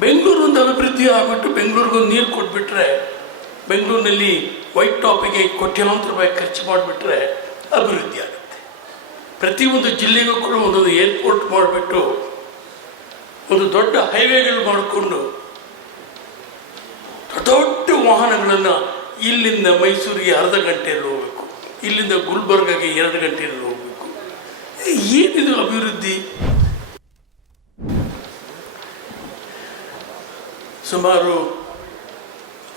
ಬೆಂಗಳೂರು ಒಂದು ಅಭಿವೃದ್ಧಿ ಆಗಿಬಿಟ್ಟು ಬೆಂಗಳೂರಿಗೊಂದು ನೀರು ಕೊಟ್ಬಿಟ್ರೆ, ಬೆಂಗಳೂರಿನಲ್ಲಿ ವೈಟ್ ಟಾಪಿಗೆ ಕೋಟ್ಯಾಂತರ ರೂಪಾಯಿ ಖರ್ಚು ಮಾಡಿಬಿಟ್ರೆ ಅಭಿವೃದ್ಧಿ ಆಗುತ್ತೆ. ಪ್ರತಿಯೊಂದು ಜಿಲ್ಲೆಗೂ ಕೂಡ ಒಂದೊಂದು ಏರ್ಪೋರ್ಟ್ ಮಾಡಿಬಿಟ್ಟು ಒಂದು ದೊಡ್ಡ ಹೈವೇಗಳು ಮಾಡಿಕೊಂಡು ದೊಡ್ಡ ವಾಹನಗಳನ್ನು ಇಲ್ಲಿಂದ ಮೈಸೂರಿಗೆ ಅರ್ಧ ಗಂಟೆಯಲ್ಲಿ ಹೋಗಬೇಕು. ಇಲ್ಲಿಂದ ಗುಲ್ಬರ್ಗಾಗೆ ಎರಡು ಗಂಟೆಯಲ್ಲಿ ಹೋಗಬೇಕು. ಏನಿದು ಅಭಿವೃದ್ಧಿ? ಸುಮಾರು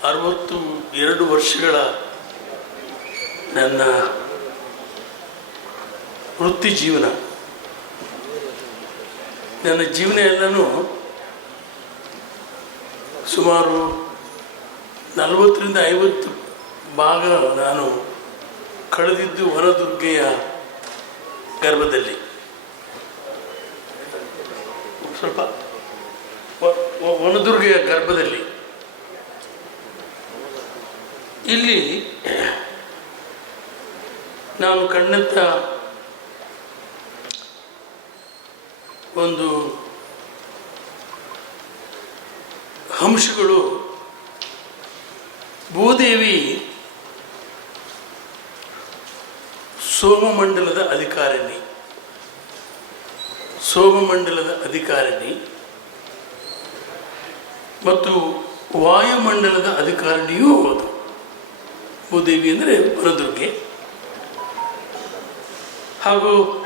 ಅರವತ್ತು ಎರಡು ವರ್ಷಗಳ ನನ್ನ ವೃತ್ತಿ ಜೀವನ. ನನ್ನ ಜೀವನ ಎಲ್ಲನೂ ಸುಮಾರು ನಲವತ್ತರಿಂದ ಐವತ್ತು ಭಾಗ ನಾನು ಕಳೆದಿದ್ದು ಹೊರದುರ್ಗೆಯ ಗರ್ಭದಲ್ಲಿ. ಸ್ವಲ್ಪ ವನದುರ್ಗೆಯ ಗರ್ಭದಲ್ಲಿ. ಇಲ್ಲಿ ನಾನು ಕಂಡಂಥ ಒಂದು ಅಂಶಗಳು ಭೂದೇವಿ ಸೋಮಮಂಡಲದ ಅಧಿಕಾರಿಣಿ. ಸೋಮಮಂಡಲದ ಅಧಿಕಾರಿಣಿ. ಮತ್ತು ವಾಯುಮಂಡಲದ ಅಧಿಕಾರಿಣಿಯೂ ಹೌದು. ಭೂದೇವಿ ಅಂದರೆ ವರದುರ್ಗೆ. ಹಾಗೂ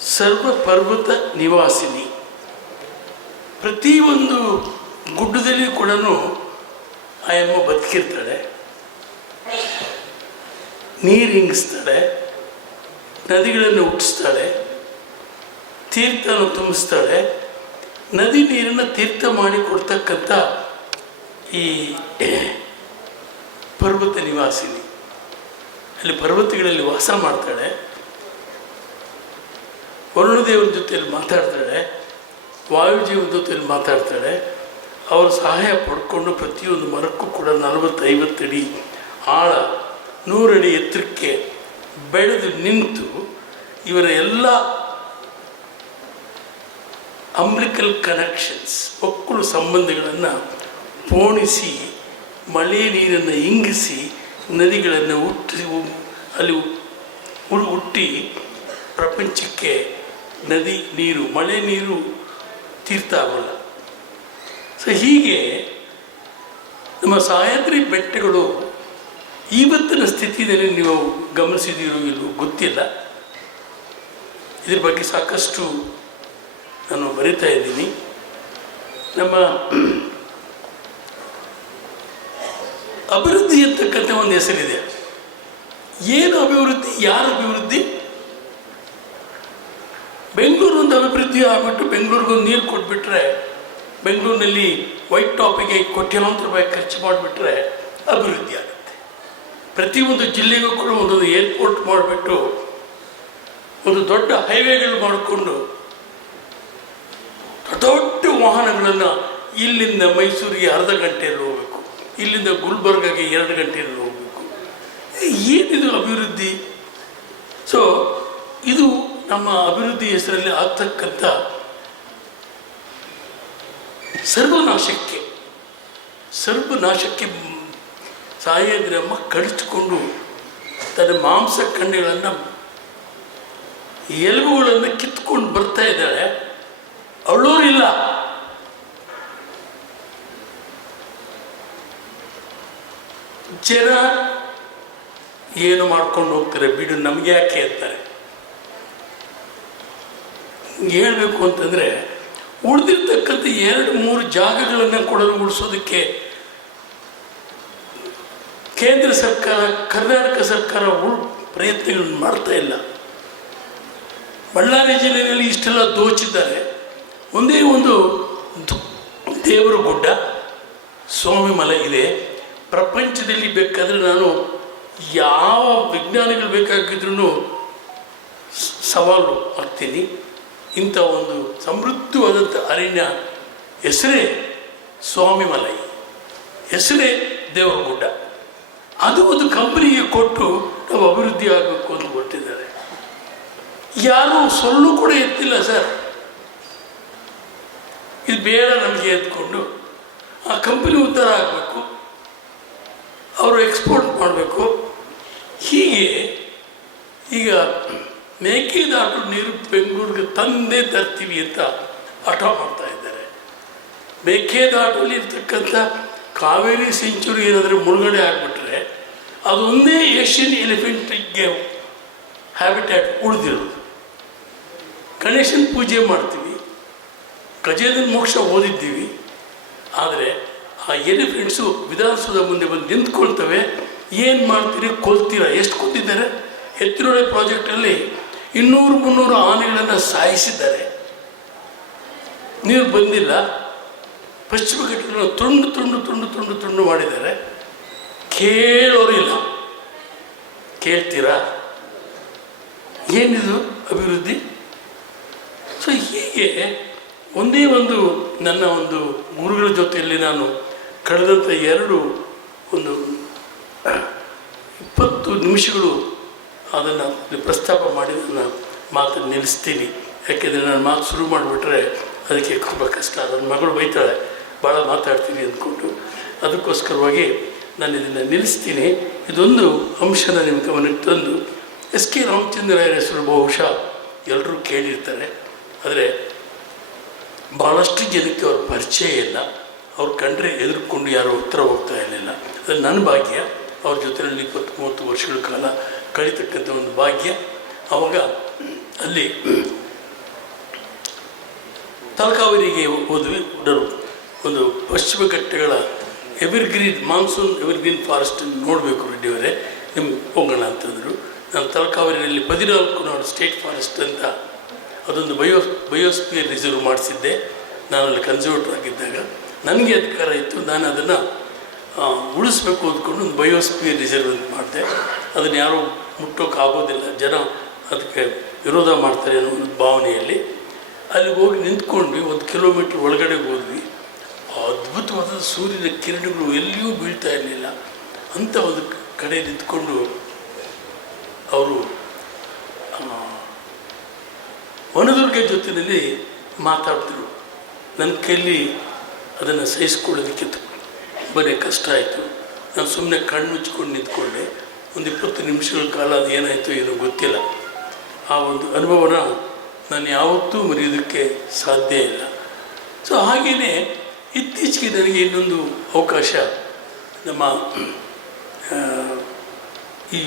ಸರ್ವ ಪರ್ವತ ನಿವಾಸಿನಿ. ಪ್ರತಿಯೊಂದು ಗುಡ್ಡದಲ್ಲಿ ಕೂಡ ಆಯಮ್ಮ ಬದುಕಿರ್ತಾಳೆ. ನೀರು ಹಿಂಗಿಸ್ತಾಳೆ ನದಿಗಳನ್ನು ಹುಟ್ಟಿಸ್ತಾಳೆ ತೀರ್ಥನ ತುಂಬಿಸ್ತಾಳೆ. ನದಿ ನೀರನ್ನು ತೀರ್ಥ ಮಾಡಿ ಕೊಡ್ತಕ್ಕಂಥ ಈ ಪರ್ವತ ನಿವಾಸಿನಿ. ಅಲ್ಲಿ ಪರ್ವತಗಳಲ್ಲಿ ವಾಸ ಮಾಡ್ತಾಳೆ. ವರುಣದೇವನ ಜೊತೆಯಲ್ಲಿ ಮಾತಾಡ್ತಾಳೆ. ವಾಯುಜೀವನ ಜೊತೆಯಲ್ಲಿ ಮಾತಾಡ್ತಾಳೆ. ಅವರ ಸಹಾಯ ಪಡ್ಕೊಂಡು ಪ್ರತಿಯೊಂದು ಮರಕ್ಕೂ ಕೂಡ ನಲವತ್ತೈವತ್ತು ಅಡಿ ಆಳ, ನೂರಡಿ ಎತ್ತರಕ್ಕೆ ಬೆಳೆದು ನಿಂತು ಇವರ ಎಲ್ಲ ಅಂಬ್ಲಿಕಲ್ ಕನೆಕ್ಷನ್ಸ್ ಒಕ್ಕಲು ಸಂಬಂಧಗಳನ್ನು ಪೋಣಿಸಿ, ಮಳೆ ನೀರನ್ನು ಇಂಗಿಸಿ, ನದಿಗಳನ್ನು ಹುಟ್ಟಿ ಅಲ್ಲಿ ಹುಟ್ಟಿ ಪ್ರಪಂಚಕ್ಕೆ ನದಿ ನೀರು, ಮಳೆ ನೀರು ತೀರ್ಥ ಆಗೋಲ್ಲ. ಸೊ ಹೀಗೆ ನಮ್ಮ ಸಹ್ಯಾದ್ರಿ ಬೆಟ್ಟಗಳು ಇವತ್ತಿನ ಸ್ಥಿತಿಯಲ್ಲಿ ನೀವು ಗಮನಿಸಿದಿರೋ ಇಲ್ಲವೋ ಗೊತ್ತಿಲ್ಲ. ಇದ್ರ ಬಗ್ಗೆ ಸಾಕಷ್ಟು ನಾನು ಬರಿತಾ ಇದ್ದೀನಿ. ನಮ್ಮ ಅಭಿವೃದ್ಧಿ ಅಂತಕ್ಕಂಥ ಒಂದು ಹೆಸರಿದೆ. ಏನು ಅಭಿವೃದ್ಧಿ, ಯಾರ ಅಭಿವೃದ್ಧಿ? ಬೆಂಗಳೂರು ಒಂದು ಅಭಿವೃದ್ಧಿ ಆಗಿಬಿಟ್ಟು ಬೆಂಗಳೂರಿಗೊಂದು ನೀರು ಕೊಟ್ಬಿಟ್ರೆ, ಬೆಂಗಳೂರಿನಲ್ಲಿ ವೈಟ್ ಟಾಪಿಗೆ ಕೋಟ್ಯಾಂತರ ರೂಪಾಯಿ ಖರ್ಚು ಮಾಡಿಬಿಟ್ರೆ ಅಭಿವೃದ್ಧಿ ಆಗುತ್ತೆ. ಪ್ರತಿಯೊಂದು ಜಿಲ್ಲೆಗೂ ಕೂಡ ಒಂದೊಂದು ಏರ್ಪೋರ್ಟ್ ಮಾಡಿಬಿಟ್ಟು, ಒಂದು ದೊಡ್ಡ ಹೈವೇಗಳು ಮಾಡಿಕೊಂಡು ದೊಡ್ಡ ವಾಹನಗಳನ್ನು ಇಲ್ಲಿಂದ ಮೈಸೂರಿಗೆ ಅರ್ಧ ಗಂಟೆಯಲ್ಲಿ ಹೋಗಬೇಕು. ಇಲ್ಲಿಂದ ಗುಲ್ಬರ್ಗಾಗೆ ಎರಡು ಗಂಟೆಯಲ್ಲಿ ಹೋಗಬೇಕು. ಏನಿದು ಅಭಿವೃದ್ಧಿ? ಸೊ ಇದು ನಮ್ಮ ಅಭಿವೃದ್ಧಿ ಹೆಸರಲ್ಲಿ ಆಗ್ತಕ್ಕಂಥ ಸರ್ವನಾಶಕ್ಕೆ ಸರ್ವನಾಶಕ್ಕೆ ಸಾಯಗ್ರಮ್ಮ ಕಳಿಸ್ಕೊಂಡು ತನ್ನ ಮಾಂಸ ಕಣ್ಣುಗಳನ್ನು ಎಲುಬುಗಳನ್ನು ಕಿತ್ಕೊಂಡು ಬರ್ತಾ ಇದ್ದಾಳೆ. ಅವಳೂರಿಲ್ಲ ಜನ ಏನು ಮಾಡ್ಕೊಂಡು ಹೋಗ್ತಾರೆ ಬಿಡು, ನಮಗೆ ಯಾಕೆ ಅಂತಾರೆ. ಹೇಳ್ಬೇಕು ಅಂತಂದರೆ, ಉಳಿದಿರ್ತಕ್ಕಂಥ ಎರಡು, ಮೂರು ಜಾಗಗಳನ್ನು ಕೊಡಲು ಉಳಿಸೋದಕ್ಕೆ ಕೇಂದ್ರ ಸರ್ಕಾರ, ಕರ್ನಾಟಕ ಸರ್ಕಾರ ಉಳ್ ಪ್ರಯತ್ನಗಳನ್ನು ಮಾಡ್ತಾ ಇಲ್ಲ. ಬಳ್ಳಾರಿ ಜಿಲ್ಲೆಯಲ್ಲಿ ಇಷ್ಟೆಲ್ಲ ದೋಚಿದ್ದಾರೆ. ಒಂದೇ ಒಂದು ದೇವರ ಗುಡ್ಡ, ಸ್ವಾಮಿ ಮಲೆ ಇದೆ. ಪ್ರಪಂಚದಲ್ಲಿ ಬೇಕಾದರೆ ನಾನು ಯಾವ ವಿಜ್ಞಾನಿಗಳು ಬೇಕಾಗಿದ್ರೂ ಸವಾಲು ಆಗ್ತೀನಿ ಇಂಥ ಒಂದು ಸಮೃದ್ಧವಾದಂಥ ಅರಣ್ಯ ಹೆಸರೇ ಸ್ವಾಮಿ ಮಲೈ. ಹೆಸರೇ ದೇವರ ಗುಡ್ಡ. ಅದು ಒಂದು ಕಂಪನಿಗೆ ಕೊಟ್ಟು ನಾವು ಅಭಿವೃದ್ಧಿ ಆಗಬೇಕು ಅಂತ ಕೊಟ್ಟಿದ್ದಾರೆ. ಯಾರೂ ಸೊಲ್ಲು ಕೂಡ ಎತ್ತಿಲ್ಲ ಸರ್. ಇದು ಬೇಡ ನಮಗೆ ಎತ್ಕೊಂಡು ಆ ಕಂಪನಿ ಉದ್ಧಾರ ಆಗಬೇಕು. ಅವರು ಎಕ್ಸ್ಪೋರ್ಟ್ ಮಾಡಬೇಕು. ಹೀಗೆ ಈಗ ಮೇಕೆದಾಟು ನೀರು ಬೆಂಗಳೂರಿಗೆ ತಂದೇ ತರ್ತೀವಿ ಅಂತ ಹಠ ಮಾಡ್ತಾ ಇದ್ದಾರೆ. ಮೇಕೆದಾಟಲ್ಲಿ ಇರ್ತಕ್ಕಂಥ ಕಾವೇರಿ ಸೆಂಚುರಿ ಏನಾದರೂ ಮುಳುಗಡೆ ಆಗಿಬಿಟ್ರೆ ಅದೊಂದೇ ಏಷ್ಯನ್ ಎಲಿಫೆಂಟಿಗೆ ಹ್ಯಾಬಿಟ್ಯಾಟ್ ಉಳಿದಿರೋದು. ಗಣೇಶನ ಪೂಜೆ ಮಾಡ್ತೀವಿ. ಗಜೇಂದ್ರ ಮೋಕ್ಷ ಓದಿದ್ದೀವಿ. ಆದರೆ ಆ ಎಲಿಫೆಂಟ್ಸು ವಿಧಾನಸೌಧ ಮುಂದೆ ಬಂದು ನಿಂತ್ಕೊಳ್ತವೆ, ಏನು ಮಾಡ್ತೀರಿ ಕೊಲ್ತೀರಾ, ಎಷ್ಟು ಕೊಟ್ಟಿದ್ದಾರೆ? ಎತ್ತಿರೋಳೆ ಪ್ರಾಜೆಕ್ಟಲ್ಲಿ ಇನ್ನೂರು ಮುನ್ನೂರು ಆನೆಗಳನ್ನು ಸಾಯಿಸಿದ್ದಾರೆ. ನೀರು ಬಂದಿಲ್ಲ ಪಶ್ಚಿಮ ಘಟ್ಟವನ್ನು ತುಂಡು ತುಂಡು ತುಂಡು ತುಂಡು ತುಂಡು ಮಾಡಿದ್ದಾರೆ. ಕೇಳೋರಿಲ್ಲ ಕೇಳ್ತೀರಾ? ಏನಿದು ಅಭಿವೃದ್ಧಿ? ಸೊ ಹೀಗೆ ಒಂದೇ ಒಂದು ನನ್ನ ಒಂದು ಗುರುಗಳ ಜೊತೆಯಲ್ಲಿ ನಾನು ಕಳೆದಂಥ ಎರಡು ಒಂದು ಇಪ್ಪತ್ತು ನಿಮಿಷಗಳು ಅದನ್ನು ಪ್ರಸ್ತಾಪ ಮಾಡಿ ನನ್ನ ಮಾತು ನಿಲ್ಲಿಸ್ತೀನಿ. ಯಾಕೆಂದರೆ ನಾನು ಮಾತು ಶುರು ಮಾಡಿಬಿಟ್ರೆ ಅದಕ್ಕೆ ತುಂಬ ಕಷ್ಟ. ನನ್ನ ಮಗಳು ಬೈತಾಳೆ ಭಾಳ ಮಾತಾಡ್ತೀನಿ ಅಂದ್ಕೊಂಡು. ಅದಕ್ಕೋಸ್ಕರವಾಗಿ ನಾನು ಇದನ್ನು ನಿಲ್ಲಿಸ್ತೀನಿ. ಇದೊಂದು ಅಂಶನ ನಿಮ್ಮ ಗಮನಕ್ಕೆ ತಂದು ಎಸ್ ಕೆ ರಾಮಚಂದ್ರ ಹೆಸರು ಬಹುಶಃ ಎಲ್ಲರೂ ಕೇಳಿರ್ತಾರೆ. ಆದರೆ ಭಾಳಷ್ಟು ಜನಕ್ಕೆ ಅವ್ರ ಪರಿಚಯ ಇಲ್ಲ. ಅವ್ರು ಕಂಡ್ರೆ ಎದುರ್ಕೊಂಡು ಯಾರು ಉತ್ತರ ಹೋಗ್ತಾ ಇರಲಿಲ್ಲ. ಅದು ನನ್ನ ಭಾಗ್ಯ, ಅವ್ರ ಜೊತೆಯಲ್ಲಿ ಇಪ್ಪತ್ತು ಮೂವತ್ತು ವರ್ಷಗಳ ಕಾಲ ಕಳಿತಕ್ಕಂಥ ಒಂದು ಭಾಗ್ಯ. ಆವಾಗ ಅಲ್ಲಿ ತಲಕಾವೇರಿಗೆ ಹೋದ್ವಿ. ಒಂದು ಪಶ್ಚಿಮ ಘಟ್ಟಗಳ ಎವರ್ಗ್ರೀನ್, ಮಾನ್ಸೂನ್ ಎವರ್ಗ್ರೀನ್ ಫಾರೆಸ್ಟ್ ನೋಡಬೇಕು ರೆಡ್ಡಿಯವರೇ ನಿಮ್ಗೆ ಹೋಗೋಣ ಅಂತಂದರು ನಾನು ತಲಕಾವೇರಿಯಲ್ಲಿ ಹದಿನಾಲ್ಕು ನಾಡು ಸ್ಟೇಟ್ ಫಾರೆಸ್ಟ್ ಅಂತ ಅದೊಂದು ಬಯೋ, ಬಯೋಸ್ಪಿಯರ್ ರಿಸರ್ವ್ ಮಾಡಿಸಿದ್ದೆ. ನಾನು ಅಲ್ಲಿ ಕನ್ಸರ್ವೇಟರ್ ಆಗಿದ್ದಾಗ. ನನಗೆ ಅಧಿಕಾರ ಇತ್ತು. ನಾನು ಅದನ್ನು ಉಳಿಸ್ಬೇಕು ಅಂದ್ಕೊಂಡು ಒಂದು ಬಯೋಸ್ಪಿಯರ್ ರಿಸರ್ವ್ ಅಂತ ಮಾಡಿದೆ. ಅದನ್ನು ಯಾರೂ ಮುಟ್ಟೋಕೆ ಆಗೋದಿಲ್ಲ. ಜನ ಅದಕ್ಕೆ ವಿರೋಧ ಮಾಡ್ತಾರೆ ಅನ್ನೋ ಒಂದು ಭಾವನೆಯಲ್ಲಿ. ಅಲ್ಲಿಗೆ ಹೋಗಿ ನಿಂತ್ಕೊಂಡ್ವಿ. ಒಂದು ಕಿಲೋಮೀಟ್ರ್ ಒಳಗಡೆ ಹೋದ್ವಿ. ಅದ್ಭುತವಾದ ಸೂರ್ಯನ ಕಿರಣಗಳು ಎಲ್ಲಿಯೂ ಬೀಳ್ತಾ ಇರಲಿಲ್ಲ. ಅಂತ ಒಂದು ಕಡೆ ನಿಂತ್ಕೊಂಡು ಅವರು ವನದುರ್ಗ ಜೊತೆಯಲ್ಲಿ ಮಾತಾಡ್ತಿದ್ರು. ನನ್ನ ಕೈಲಿ ಅದನ್ನು ಸಹಿಸ್ಕೊಳ್ಳೋದಕ್ಕೆ ಬರೀ ಕಷ್ಟ ಆಯಿತು. ನಾನು ಸುಮ್ಮನೆ ಕಣ್ಣು ಮುಚ್ಕೊಂಡು ನಿಂತ್ಕೊಂಡೆ. ಒಂದು ಇಪ್ಪತ್ತು ನಿಮಿಷಗಳ ಕಾಲ ಅದು ಏನಾಯಿತು ಏನೋ ಗೊತ್ತಿಲ್ಲ. ಆ ಒಂದು ಅನುಭವನ ನಾನು ಯಾವತ್ತೂ ಮರೆಯೋದಕ್ಕೆ ಸಾಧ್ಯ ಇಲ್ಲ. ಸೊ ಹಾಗೆಯೇ ಇತ್ತೀಚೆಗೆ ನನಗೆ ಇನ್ನೊಂದು ಅವಕಾಶ. ನಮ್ಮ ಈ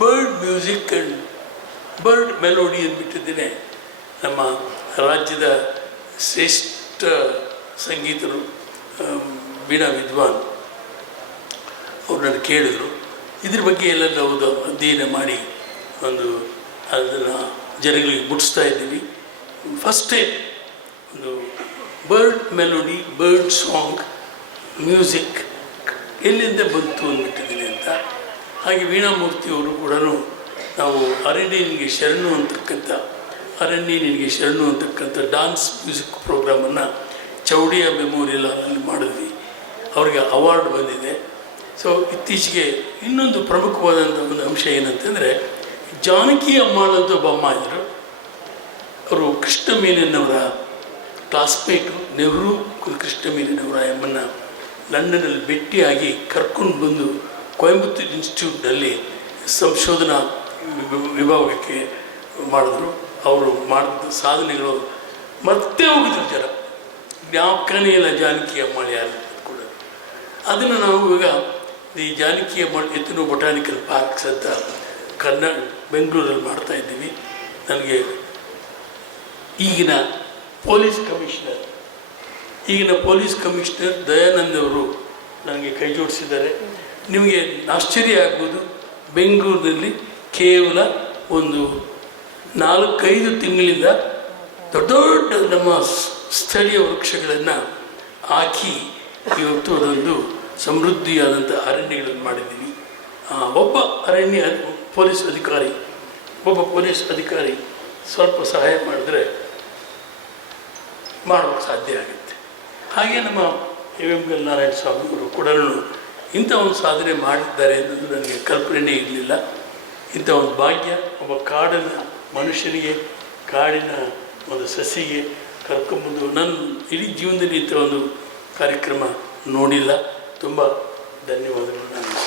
bird music and bird melody ಅಂದ್ಬಿಟ್ಟಿದ್ದೇನೆ. ನಮ್ಮ ರಾಜ್ಯದ ಶ್ರೇಷ್ಠ ಸಂಗೀತರು ವೀಣಾ ವಿದ್ವಾನ್ ಅವ್ರು ನನ್ನ ಕೇಳಿದರು. ಇದ್ರ ಬಗ್ಗೆ ಎಲ್ಲೆಲ್ಲ ಹೌದು ಅಧ್ಯಯನ ಮಾಡಿ ಒಂದು ಅದನ್ನು ಜನಗಳಿಗೆ ಮುಟ್ಟಿಸ್ತಾ ಇದ್ದೀವಿ. ಫಸ್ಟ್ ಟೈಮ್ ಒಂದು bird melody bird song music ಎಲ್ಲಿಂದ ಬಂತು ಅಂದ್ಬಿಟ್ಟಿದ್ದೀನಿ ಅಂತ. ಹಾಗೆ ವೀಣಾಮೂರ್ತಿಯವರು ಕೂಡ ನಾವು ಅರಣ್ಯನಿಗೆ ಶರಣು ಅಂತಕ್ಕಂಥ ಅರಣ್ಯ ನಿನಗೆ ಶರಣು ಅಂತಕ್ಕಂಥ ಡಾನ್ಸ್ ಮ್ಯೂಸಿಕ್ ಪ್ರೋಗ್ರಾಮನ್ನು ಚೌಡಿಯ ಮೆಮೋರಿಯಲ್ ಹಾಲಲ್ಲಿ ಮಾಡಿದ್ವಿ. ಅವರಿಗೆ ಅವಾರ್ಡ್ ಬಂದಿದೆ. ಸೊ ಇತ್ತೀಚೆಗೆ ಇನ್ನೊಂದು ಪ್ರಮುಖವಾದಂಥ ಒಂದು ಅಂಶ ಏನಂತಂದರೆ, ಜಾನಕಿ ಅಮ್ಮಾಳ್ ಅಂತ ಒಬ್ಬ ಅಮ್ಮ ಇದ್ದರು ಅವರು ಕೃಷ್ಣ ಮೀನನ್ನವರ ಕ್ಲಾಸ್ಮೇಟು ನೆಹರು ಕೃಷ್ಣ ಮೀನನ್ನವರ ಎಮ್ಮನ್ನು ಲಂಡನಲ್ಲಿ ಭೇಟಿಯಾಗಿ ಕರ್ಕೊಂಡು ಬಂದು ಕೊಯಂಬತ್ತೂರು ಇನ್ಸ್ಟಿಟ್ಯೂಟ್ನಲ್ಲಿ ಸಂಶೋಧನಾ ವಿಭ- ವಿಭಾಗಕ್ಕೆ ಮಾಡಿದ್ರು. ಅವರು ಮಾಡಿದ ಸಾಧನೆಗಳು ಮತ್ತೆ ಹೋಗಿದ್ರು ಜನ. ಜ್ಞಾಪಕನೇ ಇಲ್ಲ ಜಾನಕಿಯ ಮಳೆ ಕೂಡ. ಅದನ್ನು ನಾವು ಇವಾಗ ಈ ಜಾನಕಿಯ ಮಾಡಿ ಎತ್ತಿನ ಬೊಟಾನಿಕಲ್ ಪಾರ್ಕ್ಸ್ ಅಂತ ಕನ್ನಡ ಬೆಂಗಳೂರಲ್ಲಿ ಮಾಡ್ತಾ ಇದ್ದೀವಿ. ನನಗೆ ಈಗಿನ ಪೊಲೀಸ್ ಕಮಿಷನರ್, ಈಗಿನ ಪೊಲೀಸ್ ಕಮಿಷನರ್ ದಯಾನಂದ್ ಅವರು ನನಗೆ ಕೈ ಜೋಡಿಸಿದ್ದಾರೆ. ನಿಮಗೆ ಆಶ್ಚರ್ಯ ಆಗ್ಬೋದು, ಬೆಂಗಳೂರಿನಲ್ಲಿ ಕೇವಲ ಒಂದು ನಾಲ್ಕೈದು ತಿಂಗಳಿಂದ ದೊಡ್ಡ ದೊಡ್ಡ ನಮ್ಮ ಸ್ಥಳೀಯ ವೃಕ್ಷಗಳನ್ನು ಹಾಕಿ ಇವತ್ತು ಅದೊಂದು ಸಮೃದ್ಧಿಯಾದಂಥ ಅರಣ್ಯಗಳನ್ನು ಮಾಡಿದ್ದೀವಿ ಒಬ್ಬ ಅರಣ್ಯ ಪೊಲೀಸ್ ಅಧಿಕಾರಿ, ಒಬ್ಬ ಪೊಲೀಸ್ ಅಧಿಕಾರಿ ಸ್ವಲ್ಪ ಸಹಾಯ ಮಾಡಿದ್ರೆ ಮಾಡೋಕ್ಕೆ ಸಾಧ್ಯ ಆಗುತ್ತೆ. ಹಾಗೆ ನಮ್ಮ ಎ ಎಂ ಎಲ್ ನಾರಾಯಣ ಅವರು ಕೂಡ ಇಂಥ ಒಂದು ಸಾಧನೆ ಮಾಡಿದ್ದಾರೆ ಅನ್ನೋದು ನನಗೆ ಕಲ್ಪನೆ ಇರಲಿಲ್ಲ. ಇಂಥ ಒಂದು ಭಾಗ್ಯ, ಒಬ್ಬ ಕಾಡಿನ ಮನುಷ್ಯನಿಗೆ ಕಾಡಿನ ಒಂದು ಸಸಿಗೆ ಕರ್ಕೊಂಬಂದು ನನ್ನ ಇಡೀ ಜೀವನದಲ್ಲಿ ಇಂಥ ಒಂದು ಕಾರ್ಯಕ್ರಮ ನೋಡಿಲ್ಲ. ತುಂಬ ಧನ್ಯವಾದಗಳು ನಾನು.